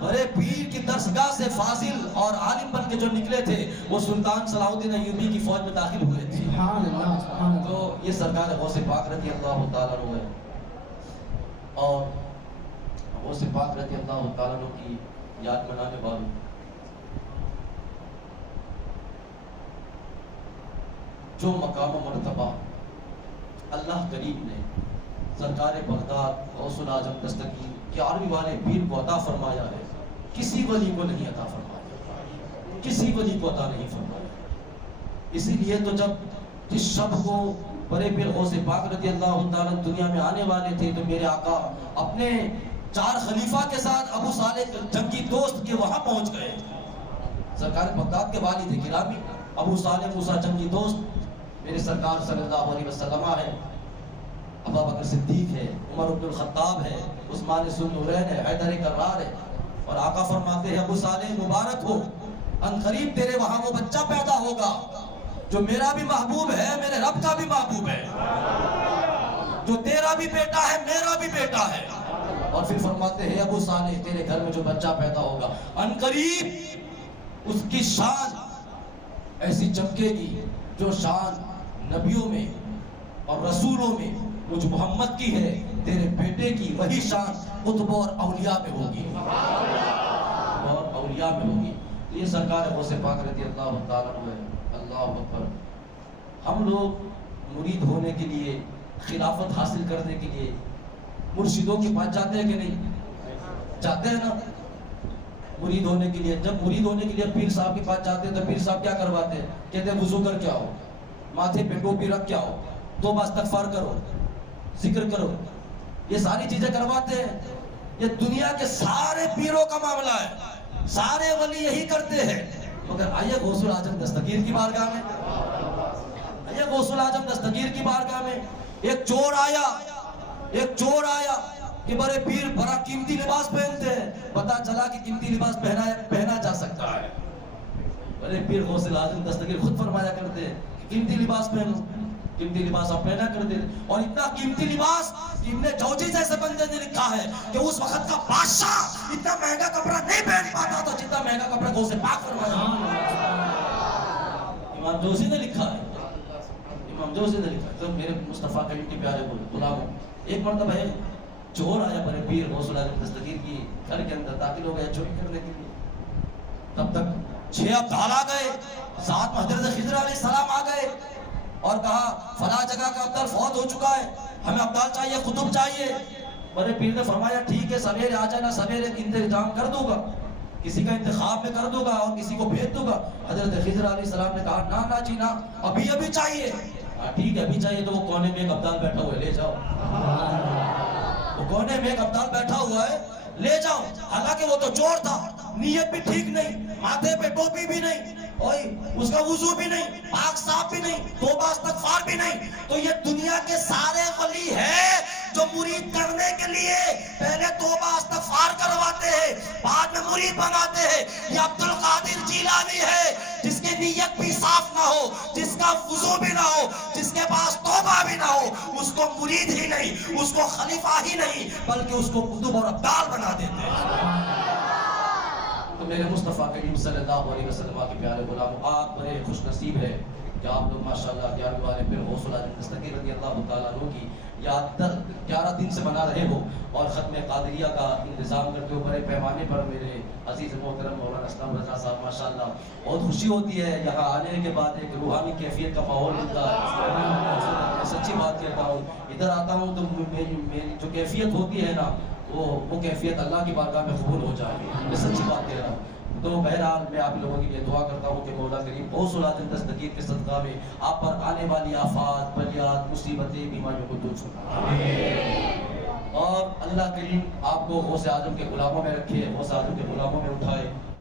بڑے پیر کی درسگاہ سے فاضل اور عالم بن کے جو نکلے تھے وہ سلطان صلاح الدین ایوبی کی فوج میں داخل ہوئے تھے۔ تو یہ سرکار غوث پاک رضی اللہ تعالیٰ عنہ ہے، اور غوث پاک رضی اللہ تعالیٰ عنہ کی یاد منانے والوں جو مقام و مرتبہ اللہ کریم نے سرکار بغداد غوث العظم دستگیر 11ویں والے پیر کو عطا فرمایا ہے، کسی ولی کو نہیں عطا فرمایا، کسی ولی کو عطا نہیں فرمایا۔ اسی لیے تو جب جس شب کو بڑے پیر غوث پاک رضی اللہ تعالیٰ دنیا میں آنے والے تھے تو میرے آقا اپنے 4 خلیفہ کے ساتھ ابو صالح جنگی دوست کے وہاں پہنچ گئے۔ سرکار بغداد کے والد گرامی ابو صالح موسیٰ جنگی دوست میرے سرکار صلی اللہ علیہ وسلم ہے، ابو بکر صدیق ہے، عمر بن الخطاب ہے، عثمان ذو النورین ہے، حیدر کرار ہے۔ اور آقا فرماتے ہیں ابو صالح مبارک ہو، ان قریب تیرے وہاں وہ بچہ پیدا ہوگا جو میرا بھی محبوب ہے، میرے رب کا بھی محبوب ہے، جو تیرا بھی بیٹا ہے میرا بھی بیٹا ہے۔ اور پھر فرماتے ہیں ابو صالح تیرے گھر میں جو بچہ پیدا ہوگا ان قریب اس کی شان ایسی چمکے گی جو شان نبیوں میں اور رسولوں میں مجھ محمد کی ہے، تیرے بیٹے کی وہی شان قطب اور اولیاء میں ہوگی، اور اولیاء میں ہوگی۔ یہ سرکار غوث پاک رضی اللہ تعالیٰ عنہ ہے۔ اللہ اکبر۔ ہم لوگ مرید ہونے کے لیے، خلافت حاصل کرنے کے لیے مرشدوں کے پاس جاتے ہیں کہ نہیں؟ جاتے ہیں نا مرید ہونے کے لیے۔ جب مرید ہونے کے لیے پیر صاحب کے پاس جاتے ہیں تو پیر صاحب کیا کرواتے ہیں؟ کہتے ہیں وضو کر کے آؤ، ماتھے پہ ٹوپی رکھ کے آؤ، توبہ استغفار کرو، ذکر کرو، یہ ساری چیزیں کرواتے ہیں. یہ دنیا کے سارے پیروں کا معاملہ ہے، سارے ولی یہی کرتے ہیں. مگر آئیے غوث الاعظم دستگیر کی بارگاہ میں، آئیے غوث الاعظم دستگیر کی بارگاہ میں. ایک چور آیا کہ بڑے پیر بڑا قیمتی لباس پہنتے ہیں. پتا چلا کہ قیمتی لباس پہنا جا سکتا ہے. بڑے پیر غوث الاعظم دستگیر خود فرمایا کرتے ہیں کہ قیمتی لباس پہنو، قیمتی لباس آپ پہنا کرتے ہیں. اور اتنا قیمتی لباس ابن جوزی جیسے بندے نے لکھا ہے کہ اس وقت کا بادشاہ اتنا مہنگا کپڑا نہیں پہن پاتا تھا جتنا مہنگا کپڑا غوث پاک فرمایا. امام جوزی نے لکھا ہے، امام جوزی نے لکھا ہے. تو میرے مصطفیٰ کریم کے پیارے غلاموں، ایک مرتبہ ہے چور آیا بڑے پیر غوث الاعظم دستگیر کی گھر کے اندر داخل ہو گیا چوری کرنے کے لیے. تب تک 6 ابدال آ گئے، ساتھ حضرت خضر علیہ السلام آ گئے اور کہا فلاں جگہ کا ابدال فوت ہو چکا ہے، ہمیں ابدال چاہیے، قطب چاہیے. بڑے پیر نے فرمایا ٹھیک ہے، سویرے آ جانا، سویرے انتظام کر دوں گا، کسی کا انتخاب میں کر دوں گا اور کسی کو بھیج دوں گا. حضرت خضر علیہ السلام نے کہا نا جی نا، ابھی چاہیے. ٹھیک ہے ابھی چاہیے. تو وہ کونے میں ایک ابدال بیٹھا ہوا ہے، لے جاؤ. وہ کونے میں ایک ابدال بیٹھا ہوا ہے، لے جاؤ. حالانکہ وہ تو چور تھا، نیت بھی ٹھیک نہیں، ماتھے پہ ٹوپی بھی نہیں، اور اس کا وضو بھی نہیں، پاک صاف بھی نہیں، توبہ استغفار بھی نہیں. تو یہ دنیا کے سارے ولی ہیں جو مرید کرنے کے لیے پہلے توبہ استغفار کرواتے ہیں، بعد میں مرید بناتے ہیں. یہ عبد القادر جیلانی ہے جس کی نیت بھی صاف نہ ہو، جس کا وضو بھی نہ ہو، جس کے پاس توبہ بھی نہ ہو، اس کو مرید ہی نہیں، اس کو خلیفہ ہی نہیں، بلکہ اس کو قطب اور ابدال بنا دیتے ہیں. تو میرے مصطفیٰ کریم صلی اللہ علیہ وسلم کے پیارے غلاموں، آپ بڑے خوش نصیب ہے کہ آپ لوگ ماشاءاللہ 11 والے پھر غوث الاعظم دستگیر رضی اللہ تعالیٰ عنہ کی یاد 11 دن سے منا رہے ہو اور ختم قادریہ کا انتظام کرتے ہو بڑے پیمانے پر. میرے عزیز محترم مولانا اسلام رضا صاحب ماشاءاللہ، بہت خوشی ہوتی ہے یہاں آنے کے بعد ایک روحانی کیفیت کا ماحول ملتا ہے. میں سچی بات کہتا ہوں، ادھر آتا ہوں تو میری جو کیفیت ہوتی ہے نا، وہ کیفیت اللہ کی بارگاہ میں قبول ہو جائے. میں سچی بات کہہ رہا ہوں. تو بہرحال میں آپ لوگوں کے لیے دعا کرتا ہوں کہ مولا کریم غوث الاعظم دستگیر کے صدقہ میں آپ پر آنے والی آفات، بلیات، مصیبتیں، بیماریوں کو دور فرمائے اور اللہ کریم آپ کو غوث اعظم کے غلاموں میں رکھے، غوث اعظم کے غلاموں میں اٹھائے.